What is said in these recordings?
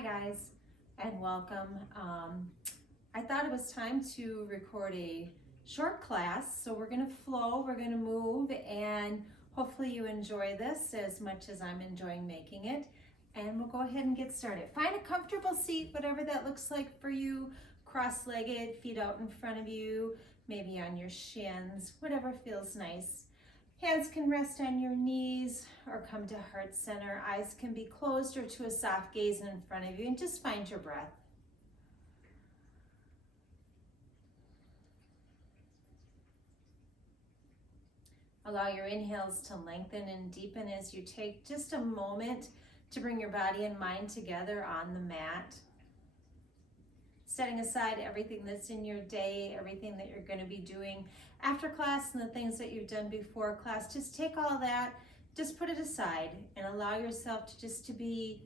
Hi guys, and welcome. I thought it was time to record a short class, so we're going to flow, we're going to move, and hopefully you enjoy this as much as I'm enjoying making it. And we'll go ahead and get started. Find a comfortable seat, whatever that looks like for you, cross-legged, feet out in front of you, maybe on your shins, whatever feels nice. Hands can rest on your knees or come to heart center. Eyes can be closed or to a soft gaze in front of you, and just find your breath. Allow your inhales to lengthen and deepen as you take just a moment to bring your body and mind together on the mat. Setting aside everything that's in your day, everything that you're going to be doing after class and the things that you've done before class. Just take all that, just put it aside and allow yourself to just to be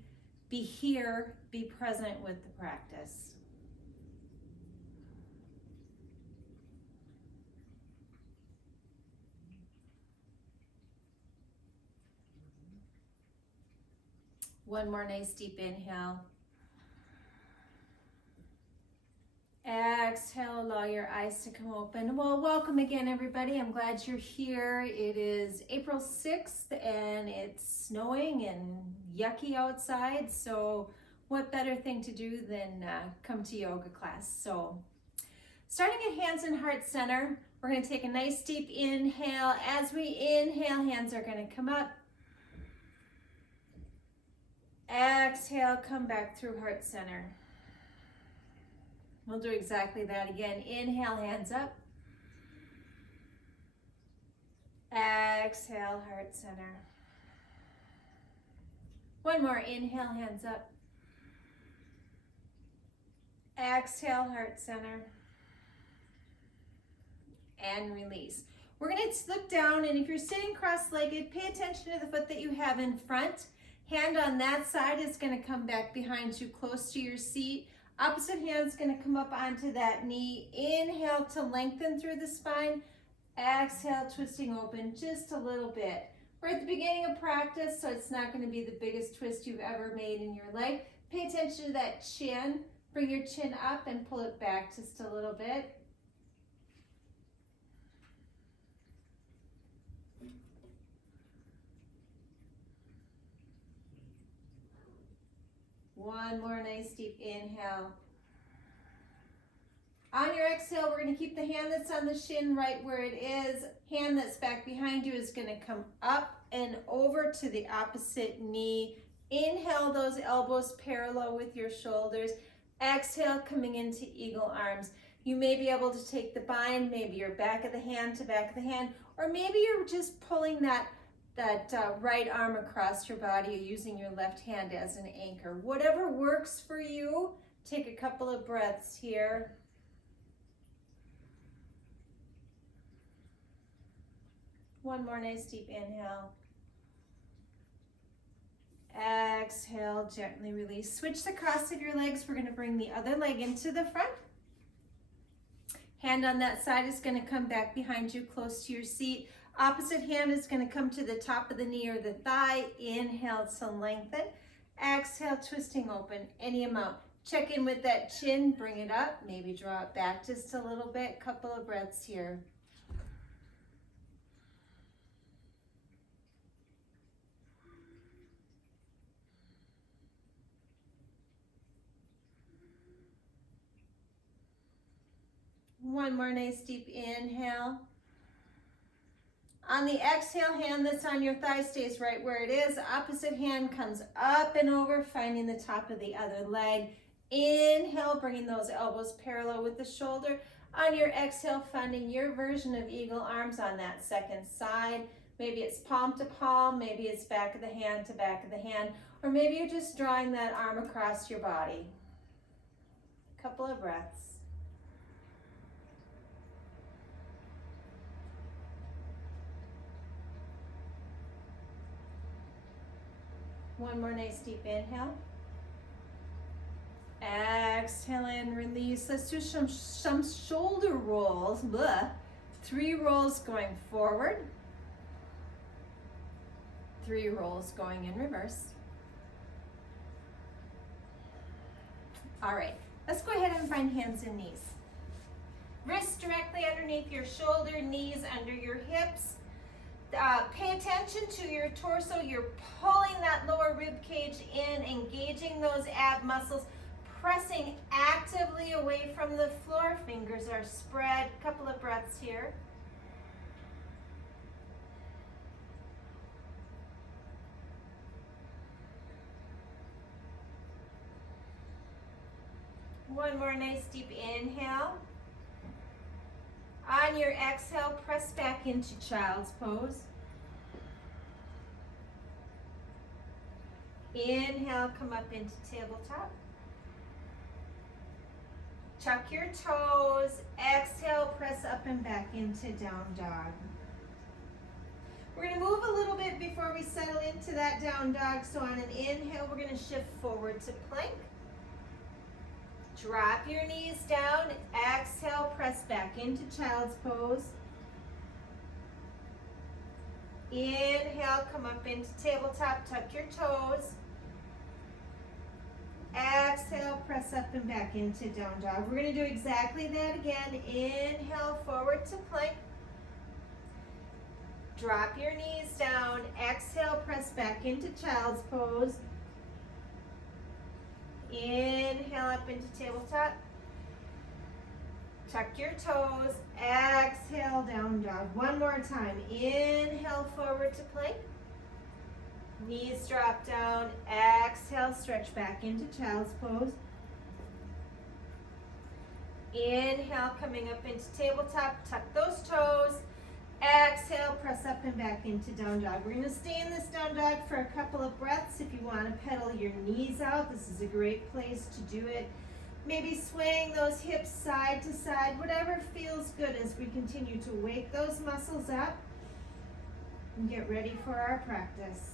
here, be present with the practice. One more nice deep inhale. Exhale, allow your eyes to come open. Well, welcome again, everybody. I'm glad you're here. It is April 6th and it's snowing and yucky outside. So what better thing to do than come to yoga class? So starting at hands and heart center, we're going to take a nice deep inhale. As we inhale, hands are going to come up. Exhale, come back through heart center. We'll do exactly that again. Inhale, hands up. Exhale, heart center. One more. Inhale, hands up. Exhale, heart center. And release. We're going to look down, and if you're sitting cross-legged, pay attention to the foot that you have in front. Hand on that side is going to come back behind you, close to your seat. Opposite hand's going to come up onto that knee. Inhale to lengthen through the spine. Exhale, twisting open just a little bit. We're at the beginning of practice, so it's not going to be the biggest twist you've ever made in your leg. Pay attention to that chin. Bring your chin up and pull it back just a little bit. One more nice deep inhale. On your exhale, we're going to keep the hand that's on the shin right where it is. Hand that's back behind you is going to come up and over to the opposite knee. Inhale, those elbows parallel with your shoulders. Exhale, coming into eagle arms. You may be able to take the bind, maybe your back of the hand to back of the hand, or maybe you're just pulling that right arm across your body using your left hand as an anchor. Whatever works for you, take a couple of breaths here. One more nice deep inhale. Exhale, gently release. Switch the cross of your legs. We're going to bring the other leg into the front. Hand on that side is going to come back behind you, close to your seat. Opposite hand is going to come to the top of the knee or the thigh. Inhale to lengthen. Exhale, twisting open any amount. Check in with that chin, bring it up, maybe draw it back just a little bit. Couple of breaths here. One more nice deep inhale. On the exhale, hand that's on your thigh stays right where it is. Opposite hand comes up and over, finding the top of the other leg. Inhale, bringing those elbows parallel with the shoulder. On your exhale, finding your version of eagle arms on that second side. Maybe it's palm to palm, maybe it's back of the hand to back of the hand, or maybe you're just drawing that arm across your body. Couple of breaths. One more nice deep inhale. Exhale and release. Let's do some shoulder rolls. Blah. 3 rolls going forward. 3 rolls going in reverse. All right, let's go ahead and find hands and knees. Wrists directly underneath your shoulder, knees under your hips. Pay attention to your torso. You're pulling that lower rib cage in, engaging those ab muscles, pressing actively away from the floor. Fingers are spread. Couple of breaths here. One more nice deep inhale. On your exhale, press back into child's pose. Inhale, come up into tabletop. Tuck your toes. Exhale, press up and back into down dog. We're going to move a little bit before we settle into that down dog. So on an inhale, we're going to shift forward to plank. Drop your knees down. Exhale, press back into child's pose. Inhale, come up into tabletop. Tuck your toes. Exhale, press up and back into down dog. We're going to do exactly that again. Inhale, forward to plank. Drop your knees down. Exhale, press back into child's pose. Inhale up into tabletop. Tuck your toes. Exhale, down dog. One more time. Inhale, forward to plank. Knees drop down. Exhale, stretch back into child's pose. Inhale, coming up into tabletop. Tuck those toes. Exhale, press up and back into down dog. We're going to stay in this down dog for a couple of breaths. If you want to pedal your knees out, this is a great place to do it. Maybe swaying those hips side to side, whatever feels good as we continue to wake those muscles up and get ready for our practice.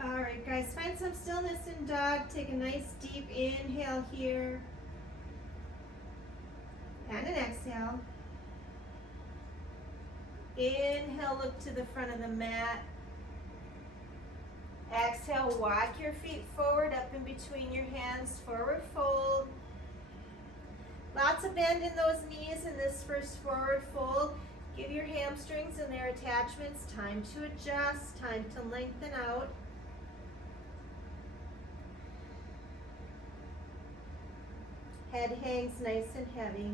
All right, guys, find some stillness in dog. Take a nice deep inhale here and an exhale. Inhale, look to the front of the mat. Exhale, walk your feet forward, up in between your hands, forward fold. Lots of bend in those knees in this first forward fold. Give your hamstrings and their attachments time to adjust, time to lengthen out. Head hangs nice and heavy.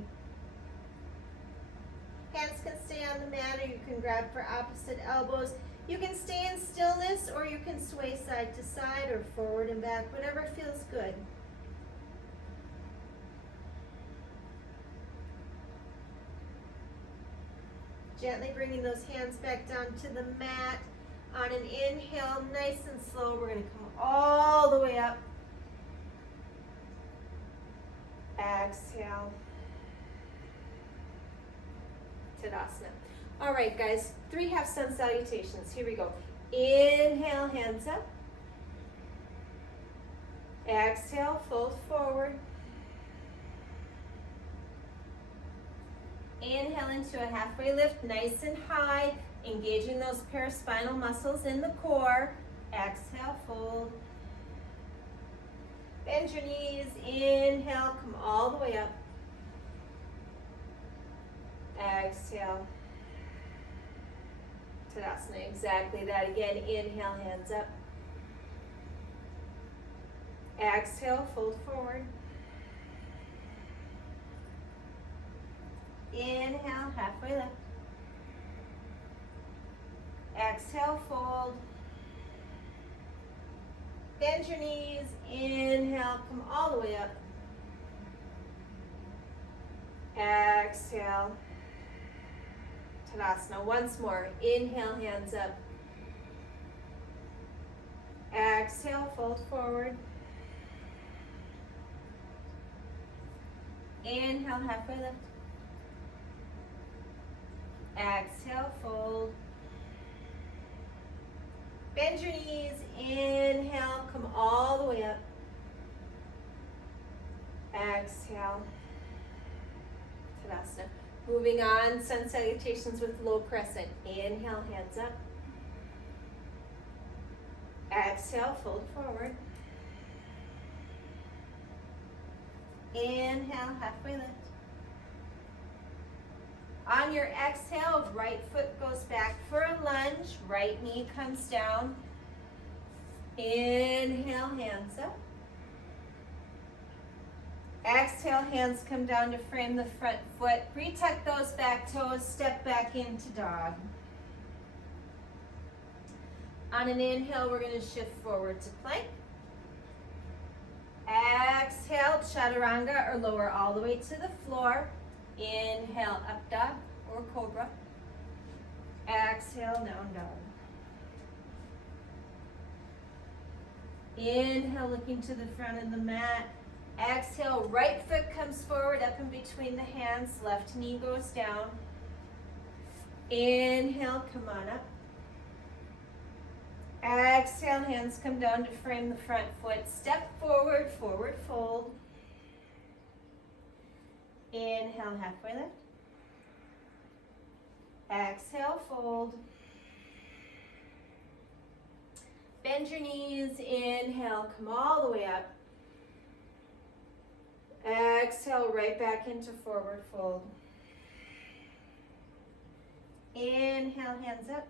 Hands can stay on the mat, or you can grab for opposite elbows. You can stay in stillness, or you can sway side to side or forward and back, whatever feels good. Gently bringing those hands back down to the mat. On an inhale, nice and slow, we're going to come all the way up. Exhale. Tadasana. All right, guys, 3 half-sun salutations. Here we go. Inhale, hands up. Exhale, fold forward. Inhale into a halfway lift, nice and high, engaging those paraspinal muscles in the core. Exhale, fold. Bend your knees, inhale, come all the way up. Exhale. Tadasana, exactly that again. Inhale, hands up. Exhale, fold forward. Inhale, halfway lift. Exhale, fold. Bend your knees, inhale, come all the way up. Exhale. Tadasana, once more. Inhale, hands up. Exhale, fold forward. Inhale, halfway lift. Exhale, fold. Bend your knees, inhale, come all the way up. Exhale. Tadasana. Moving on, sun salutations with low crescent. Inhale, hands up. Exhale, fold forward. Inhale, halfway lift. On your exhale, right foot goes back for a lunge, right knee comes down. Inhale, hands up. Exhale, hands come down to frame the front foot. Retuck those back toes, step back into dog. On an inhale, we're going to shift forward to plank. Exhale, chaturanga, or lower all the way to the floor. Inhale, up dog or cobra. Exhale, down dog. Inhale, looking to the front of the mat. Exhale, right foot comes forward up in between the hands. Left knee goes down. Inhale, come on up. Exhale, hands come down to frame the front foot. Step forward, forward fold. Inhale, halfway lift. Exhale, fold. Bend your knees, inhale, come all the way up. Exhale, right back into forward fold. Inhale, hands up.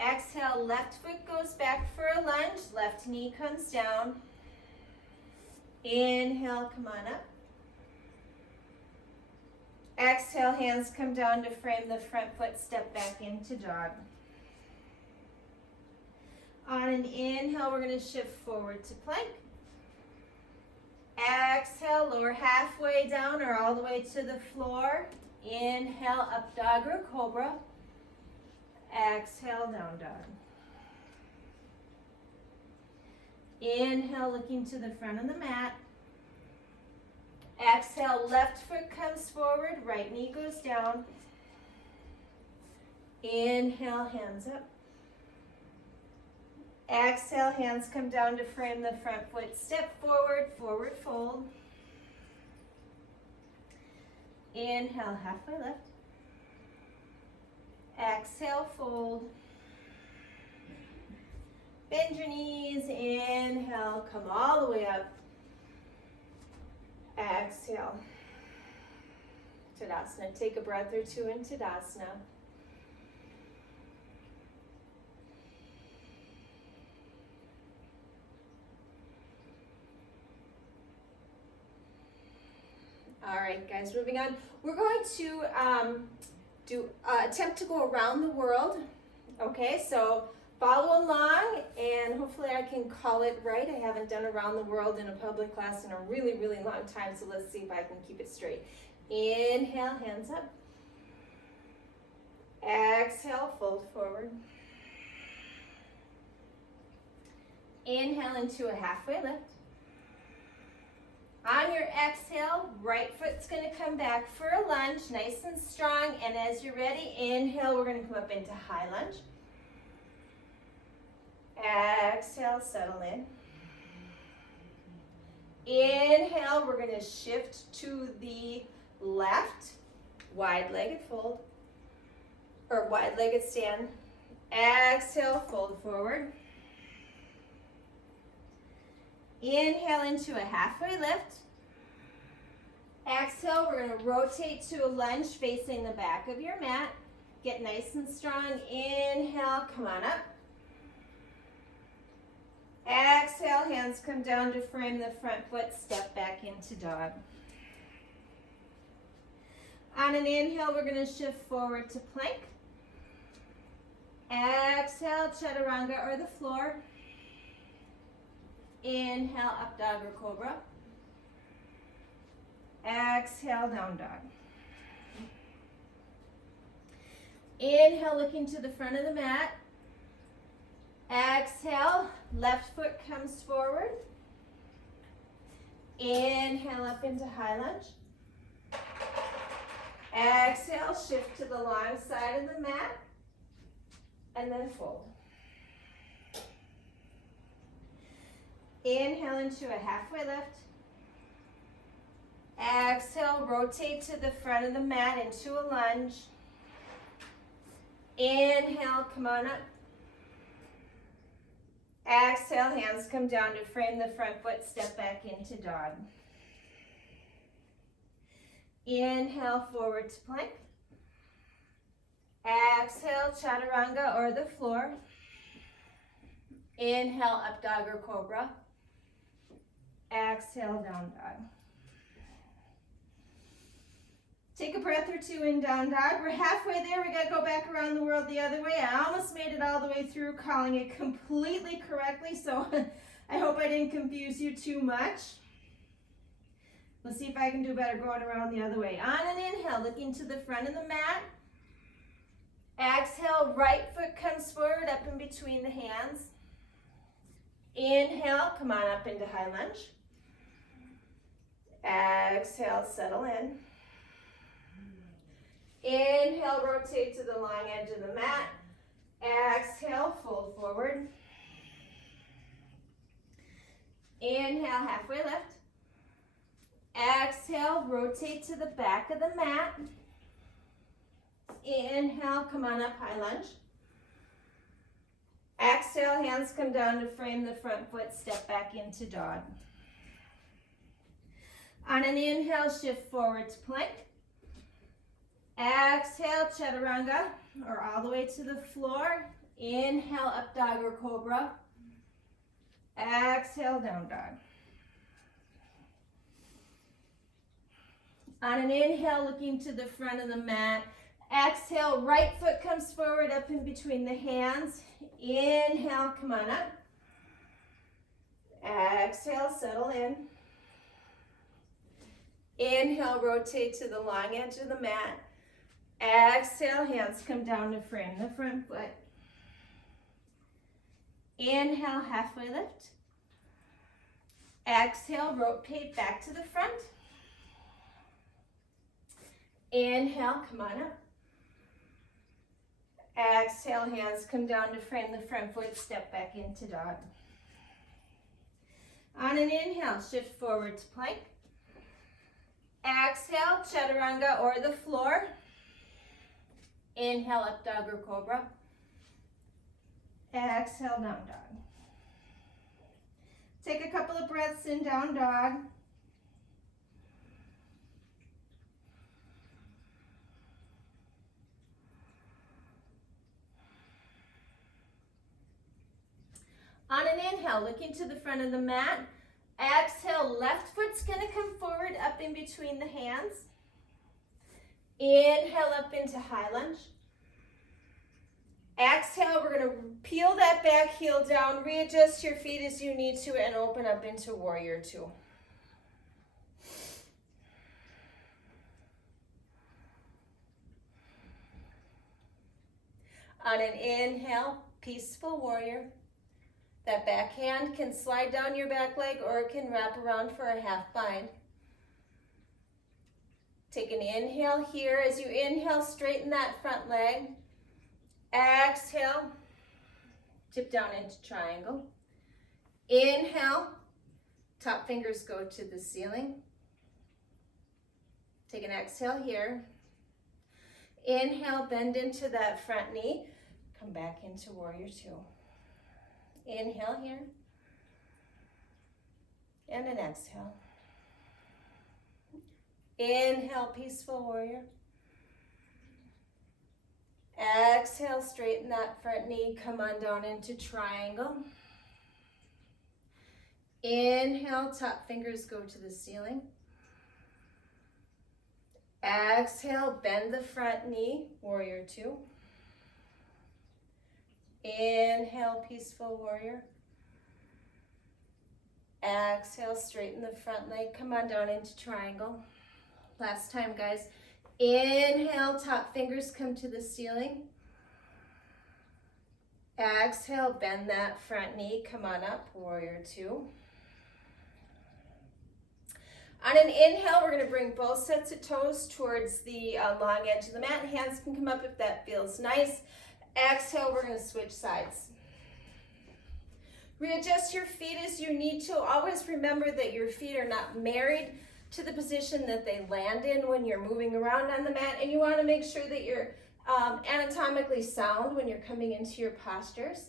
Exhale, left foot goes back for a lunge, left knee comes down. Inhale, come on up. Exhale, hands come down to frame the front foot, step back into dog. On an inhale, we're going to shift forward to plank. Exhale, lower halfway down or all the way to the floor. Inhale, up dog or cobra. Exhale, down dog. Inhale, looking to the front of the mat. Exhale, left foot comes forward, right knee goes down. Inhale, hands up. Exhale, hands come down to frame the front foot. Step forward, forward fold. Inhale, halfway lift. Exhale, fold. Bend your knees, inhale, come all the way up. Exhale. Tadasana, take a breath or two in Tadasana. All right, guys, moving on. We're going to attempt to go around the world. Okay, so follow along, and hopefully I can call it right. I haven't done around the world in a public class in a really, really long time, so let's see if I can keep it straight. Inhale, hands up. Exhale, fold forward. Inhale into a halfway lift. On your exhale, right foot's going to come back for a lunge, nice and strong. And as you're ready, inhale, we're going to come up into high lunge. Exhale, settle in. Inhale, we're going to shift to the left, wide-legged fold, or wide-legged stand. Exhale, fold forward. Inhale into a halfway lift. Exhale, we're going to rotate to a lunge facing the back of your mat. Get nice and strong. Inhale, come on up. Exhale, hands come down to frame the front foot. Step back into dog. On an inhale, we're going to shift forward to plank. Exhale, chaturanga or the floor. Inhale, up dog or cobra. Exhale, down dog. Inhale, looking to the front of the mat. Exhale, left foot comes forward. Inhale, up into high lunge. Exhale, shift to the long side of the mat. And then fold. Inhale into a halfway lift. Exhale, rotate to the front of the mat into a lunge. Inhale, come on up. Exhale, hands come down to frame the front foot, step back into dog. Inhale, forward to plank. Exhale, chaturanga or the floor. Inhale, up dog or cobra. Exhale, down dog. Take a breath or two in down dog. We're halfway there. We got to go back around the world the other way. I almost made it all the way through calling it completely correctly, so I hope I didn't confuse you too much. We'll see if I can do better going around the other way. On an inhale, looking to the front of the mat. Exhale, right foot comes forward up in between the hands. Inhale, come on up into high lunge. Exhale, settle in. Inhale, rotate to the long edge of the mat. Exhale, fold forward. Inhale, halfway lift. Exhale, rotate to the back of the mat. Inhale, come on up, high lunge. Exhale, hands come down to frame the front foot, step back into dog. On an inhale, shift forward to plank. Exhale, chaturanga, or all the way to the floor. Inhale, up dog or cobra. Exhale, down dog. On an inhale, looking to the front of the mat. Exhale, right foot comes forward up in between the hands. Inhale, come on up. Exhale, settle in. Inhale, rotate to the long edge of the mat. Exhale, hands come down to frame the front foot. Inhale, halfway lift. Exhale, rotate back to the front. Inhale, come on up. Exhale, hands come down to frame the front foot, step back into dog. On an inhale, shift forward to plank. Exhale, chaturanga or the floor. Inhale, up dog or cobra. Exhale, down dog. Take a couple of breaths in down dog. On an inhale, looking to the front of the mat. Exhale, left foot's gonna come forward up in between the hands. Inhale up into high lunge. Exhale, we're gonna peel that back heel down, readjust your feet as you need to, and open up into warrior two. On an inhale, peaceful warrior. That back hand can slide down your back leg or it can wrap around for a half bind. Take an inhale here. As you inhale, straighten that front leg. Exhale, tip down into triangle. Inhale, top fingers go to the ceiling. Take an exhale here. Inhale, bend into that front knee. Come back into warrior two. Inhale here, and an exhale. Inhale, peaceful warrior. Exhale, straighten that front knee, come on down into triangle. Inhale, top fingers go to the ceiling. Exhale, bend the front knee, warrior two. Inhale, peaceful warrior. Exhale, straighten the front leg, come on down into triangle. Last time, guys. Inhale, top fingers come to the ceiling. Exhale, bend that front knee, come on up, warrior two. On an inhale, we're going to bring both sets of toes towards the long edge of the mat. Hands can come up if that feels nice. Exhale, we're going to switch sides. Readjust your feet as you need to. Always remember that your feet are not married to the position that they land in when you're moving around on the mat, and you want to make sure that you're anatomically sound when you're coming into your postures.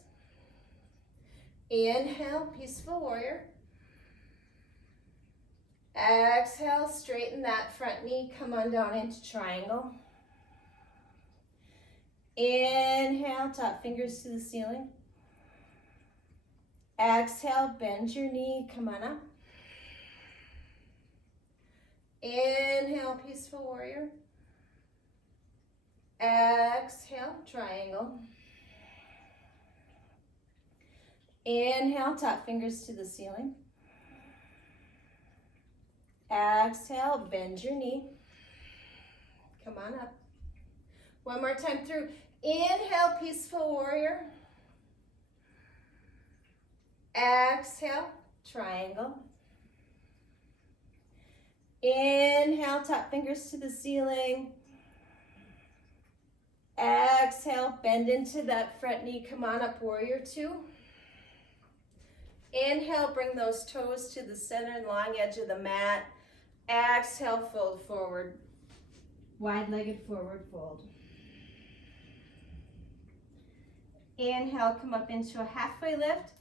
Inhale, peaceful warrior. Exhale, straighten that front knee, come on down into triangle. Inhale, top fingers to the ceiling. Exhale, bend your knee, come on up. Inhale, peaceful warrior. Exhale, triangle. Inhale, top fingers to the ceiling. Exhale, bend your knee. Come on up. One more time through. Inhale, peaceful warrior. Exhale, triangle. Inhale, top fingers to the ceiling. Exhale, bend into that front knee. Come on up, warrior two. Inhale, bring those toes to the center and long edge of the mat. Exhale, fold forward. Wide-legged forward fold. Inhale, come up into a halfway lift.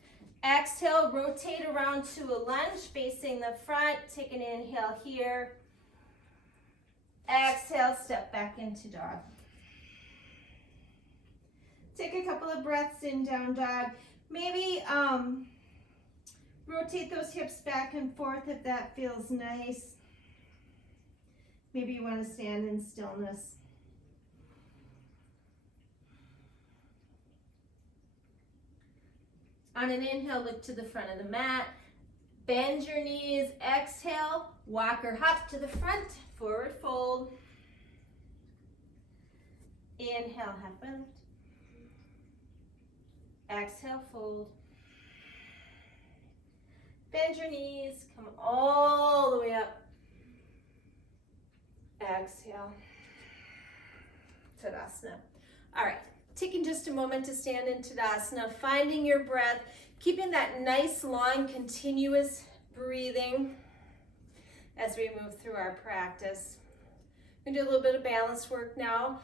Exhale, rotate around to a lunge facing the front. Take an inhale here. Exhale, step back into dog. Take a couple of breaths in down dog. Maybe rotate those hips back and forth if that feels nice. Maybe you want to stand in stillness. On an inhale, look to the front of the mat. Bend your knees. Exhale, walk or hop to the front. Forward fold. Inhale, halfway lift. Exhale, fold. Bend your knees. Come all the way up. Exhale. Tadasana. All right. Taking just a moment to stand in Tadasana, finding your breath, keeping that nice, long, continuous breathing as we move through our practice. We're going to do a little bit of balance work now.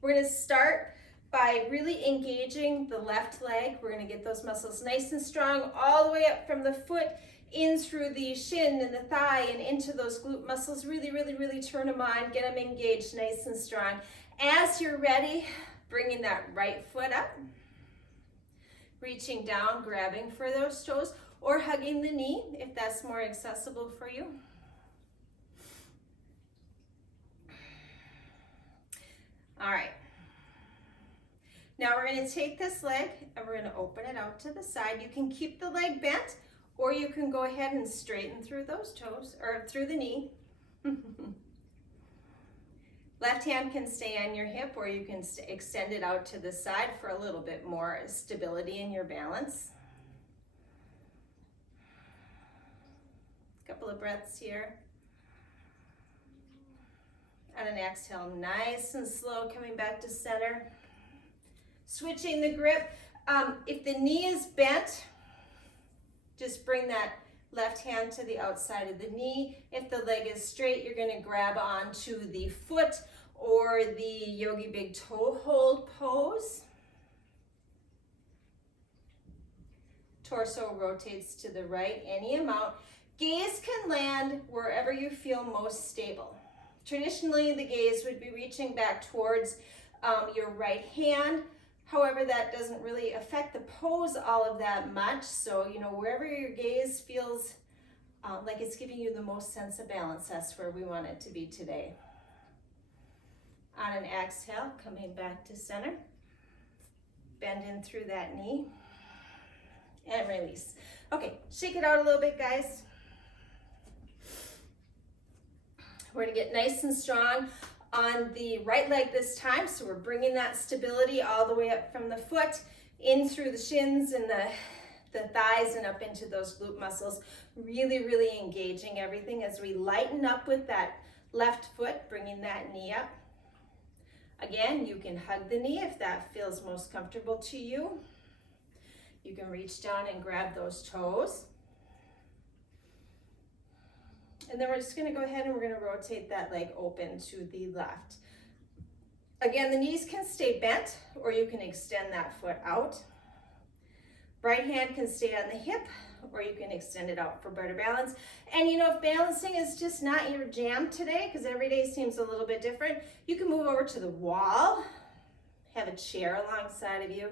We're going to start by really engaging the left leg. We're going to get those muscles nice and strong all the way up from the foot in through the shin and the thigh and into those glute muscles. Really, really, really turn them on, get them engaged nice and strong. As you're ready, bringing that right foot up, reaching down, grabbing for those toes, or hugging the knee if that's more accessible for you. All right. Now we're going to take this leg and we're going to open it out to the side. You can keep the leg bent, or you can go ahead and straighten through those toes, or through the knee. Left hand can stay on your hip, or you can extend it out to the side for a little bit more stability in your balance. Couple of breaths here. And an exhale, nice and slow, coming back to center. Switching the grip. If the knee is bent, just bring that left hand to the outside of the knee. If the leg is straight, you're going to grab onto the foot or the Yogi Big Toe Hold pose. Torso rotates to the right any amount. Gaze can land wherever you feel most stable. Traditionally, the gaze would be reaching back towards your right hand. However, that doesn't really affect the pose all of that much. So, wherever your gaze feels like it's giving you the most sense of balance, that's where we want it to be today. On an exhale, coming back to center. Bend in through that knee. And release. Okay, shake it out a little bit, guys. We're going to get nice and strong on the right leg this time, so we're bringing that stability all the way up from the foot, in through the shins and the thighs and up into those glute muscles. Really, really engaging everything as we lighten up with that left foot, bringing that knee up. Again, you can hug the knee if that feels most comfortable to you. You can reach down and grab those toes. And then we're just gonna go ahead and we're gonna rotate that leg open to the left. Again, the knees can stay bent, or you can extend that foot out. Right hand can stay on the hip, or you can extend it out for better balance. And you know, if balancing is just not your jam today, because every day seems a little bit different, you can move over to the wall, have a chair alongside of you,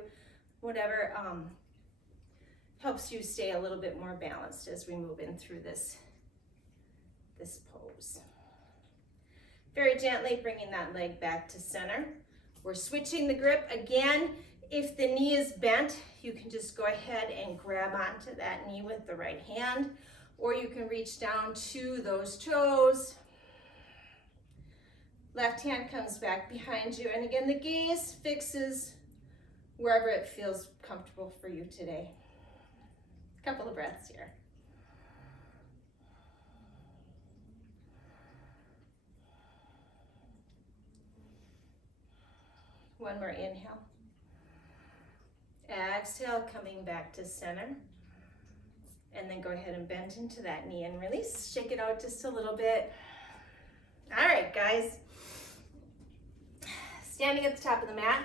whatever helps you stay a little bit more balanced as we move in through this pose. Very gently bringing that leg back to center. We're switching the grip. Again, if the knee is bent, you can just go ahead and grab onto that knee with the right hand, or you can reach down to those toes. Left hand comes back behind you, and again, the gaze fixes wherever it feels comfortable for you today. A couple of breaths here. One more inhale. Exhale, coming back to center. And then go ahead and bend into that knee and release. Shake it out just a little bit. All right, guys. Standing at the top of the mat.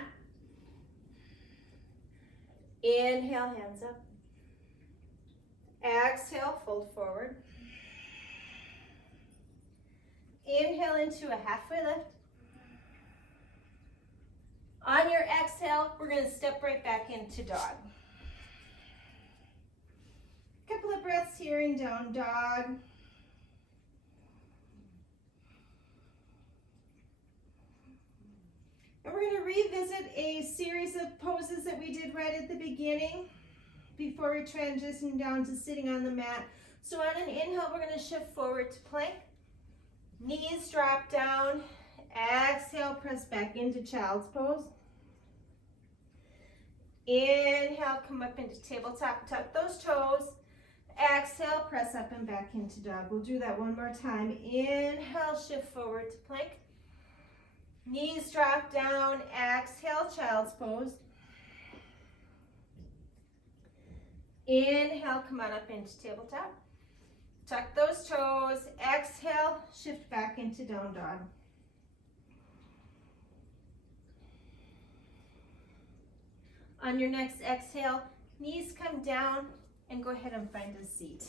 Inhale, hands up. Exhale, fold forward. Inhale into a halfway lift. On your exhale, we're going to step right back into dog. A couple of breaths here in down dog. And we're going to revisit a series of poses that we did right at the beginning before we transition down to sitting on the mat. So on an inhale, we're going to shift forward to plank. Knees drop down. Exhale, press back into child's pose. Inhale, come up into tabletop, tuck those toes. Exhale, press up and back into dog. We'll do that one more time. Inhale, shift forward to plank. Knees drop down. Exhale, child's pose. Inhale, come on up into tabletop. Tuck those toes. Exhale, shift back into down dog. On your next exhale, knees come down and go ahead and find a seat.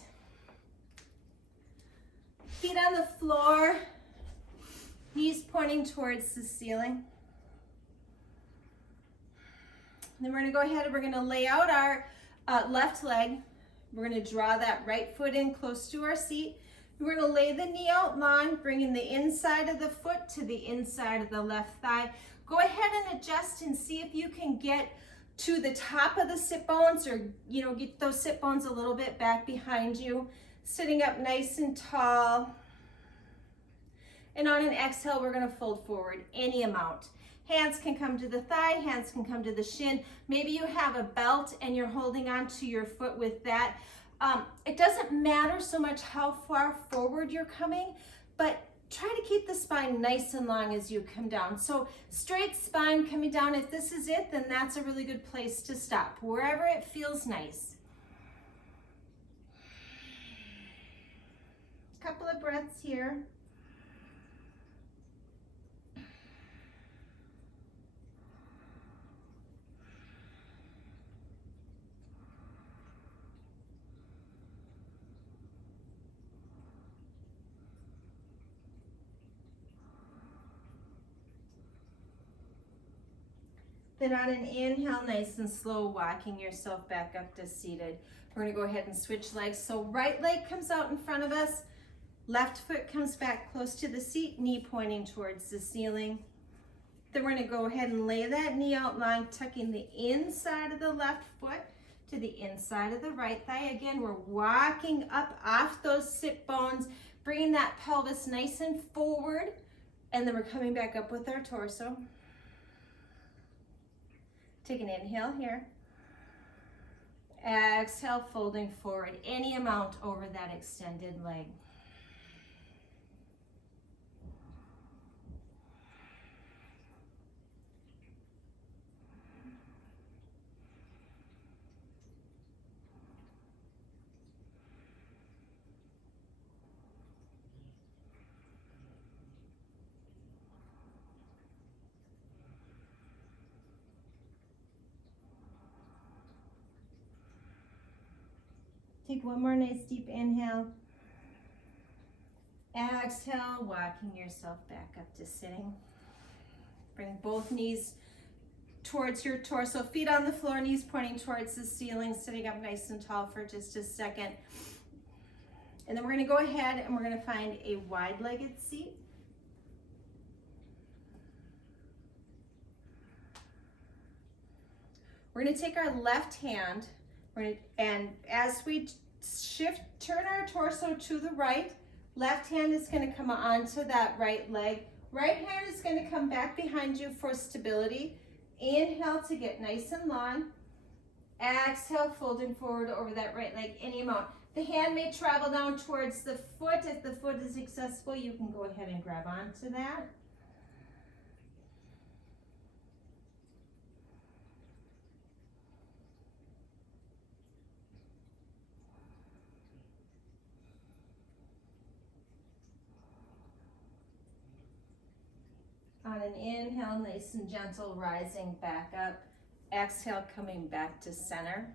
Feet on the floor, knees pointing towards the ceiling. Then we're gonna go ahead and we're gonna lay out our left leg. We're gonna draw that right foot in close to our seat. We're gonna lay the knee out long, bringing the inside of the foot to the inside of the left thigh. Go ahead and adjust and see if you can get to the top of the sit bones, or get those sit bones a little bit back behind you. Sitting up nice and tall. And on an exhale, we're gonna fold forward any amount. Hands can come to the thigh, hands can come to the shin. Maybe you have a belt and you're holding onto your foot with that. It doesn't matter so much how far forward you're coming, but try to keep the spine nice and long as you come down. So straight spine coming down. If this is it, then that's a really good place to stop, wherever it feels nice. Couple of breaths here. Then on an inhale, nice and slow, walking yourself back up to seated. We're gonna go ahead and switch legs. So right leg comes out in front of us, left foot comes back close to the seat, knee pointing towards the ceiling. Then we're gonna go ahead and lay that knee out long, tucking the inside of the left foot to the inside of the right thigh. Again, we're walking up off those sit bones, bringing that pelvis nice and forward, and then we're coming back up with our torso. Take an inhale here. Exhale, folding forward any amount over that extended leg. Take one more nice deep inhale. Exhale, walking yourself back up to sitting. Bring both knees towards your torso, feet on the floor, knees pointing towards the ceiling, sitting up nice and tall for just a second. And then we're gonna go ahead and we're gonna find a wide-legged seat. We're gonna take our left hand, and as we turn our torso to the right, left hand is gonna come onto that right leg. Right hand is gonna come back behind you for stability. Inhale to get nice and long. Exhale, folding forward over that right leg any amount. The hand may travel down towards the foot. If the foot is accessible, you can go ahead and grab onto that. On an inhale, nice and gentle, rising back up. Exhale, coming back to center.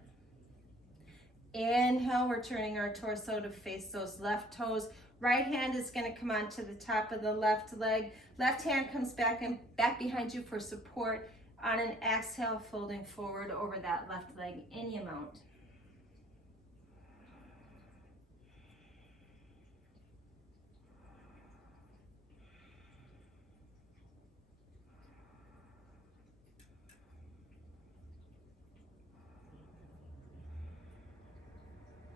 Inhale, we're turning our torso to face those left toes. Right hand is going to come onto the top of the left leg. Left hand comes back and back behind you for support. On an exhale, folding forward over that left leg any amount.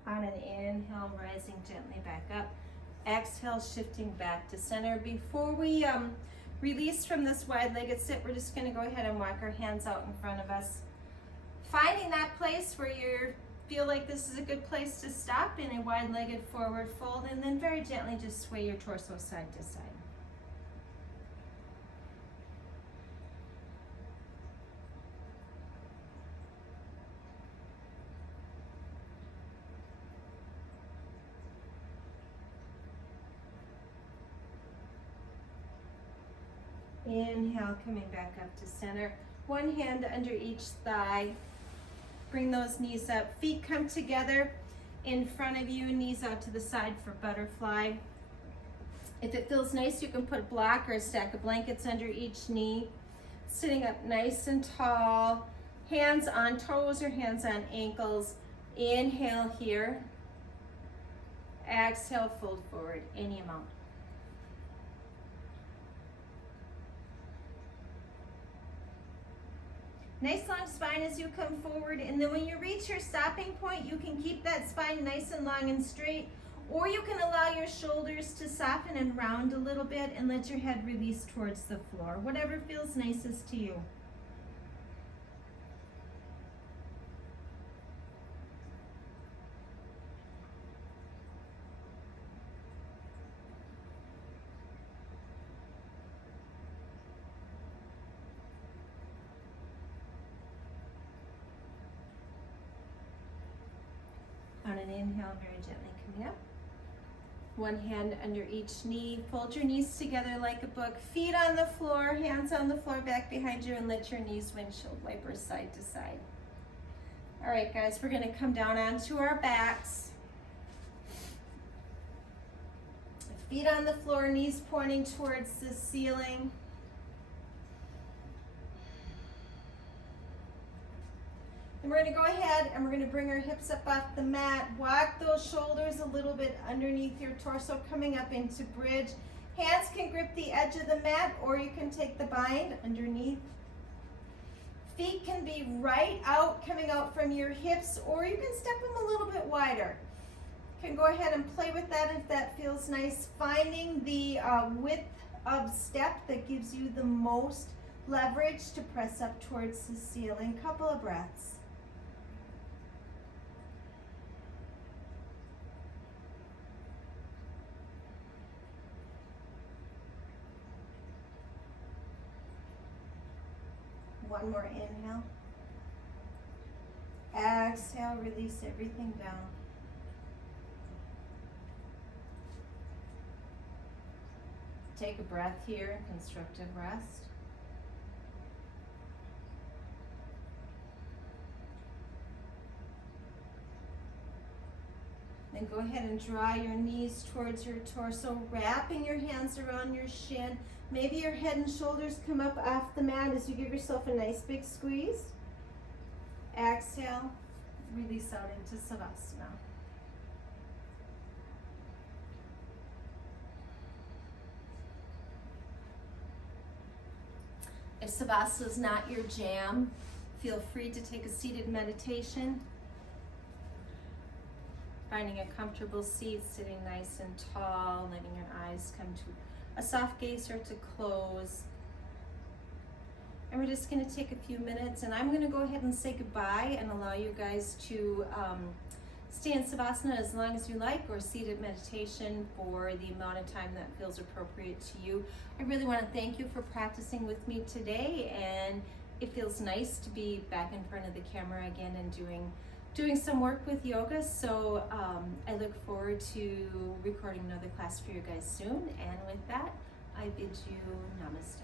On an inhale, rising gently back up. Exhale, shifting back to center. Before we release from this wide-legged sit, we're just going to go ahead and walk our hands out in front of us. Finding that place where you feel like this is a good place to stop in a wide-legged forward fold, and then very gently just sway your torso side to side. Inhale, coming back up to center. One hand under each thigh. Bring those knees up. Feet come together in front of you, knees out to the side for butterfly. If it feels nice, you can put a block or a stack of blankets under each knee. Sitting up nice and tall. Hands on toes or hands on ankles. Inhale here. Exhale, fold forward any amount. Nice long spine as you come forward, and then when you reach your stopping point, you can keep that spine nice and long and straight, or you can allow your shoulders to soften and round a little bit and let your head release towards the floor, whatever feels nicest to you. On an inhale, very gently coming up. One hand under each knee. Fold your knees together like a book. Feet on the floor, hands on the floor back behind you, and let your knees windshield wipers side to side. All right, guys, we're going to come down onto our backs. Feet on the floor, knees pointing towards the ceiling. And we're going to go ahead and we're going to bring our hips up off the mat. Walk those shoulders a little bit underneath your torso, coming up into bridge. Hands can grip the edge of the mat, or you can take the bind underneath. Feet can be right out, coming out from your hips, or you can step them a little bit wider. You can go ahead and play with that if that feels nice. Finding the width of step that gives you the most leverage to press up towards the ceiling. Couple of breaths. One more inhale. Exhale, release everything down. Take a breath here, constructive rest. And go ahead and draw your knees towards your torso, wrapping your hands around your shin. Maybe your head and shoulders come up off the mat as you give yourself a nice big squeeze. Exhale, release out into Savasana. If Savasana is not your jam, feel free to take a seated meditation. Finding a comfortable seat, sitting nice and tall, letting your eyes come to a soft gaze or to close. And we're just going to take a few minutes, and I'm going to go ahead and say goodbye and allow you guys to stay in Savasana as long as you like, or seated meditation for the amount of time that feels appropriate to you. I really want to thank you for practicing with me today, and it feels nice to be back in front of the camera again and doing some work with yoga. So I look forward to recording another class for you guys soon. And with that, I bid you namaste.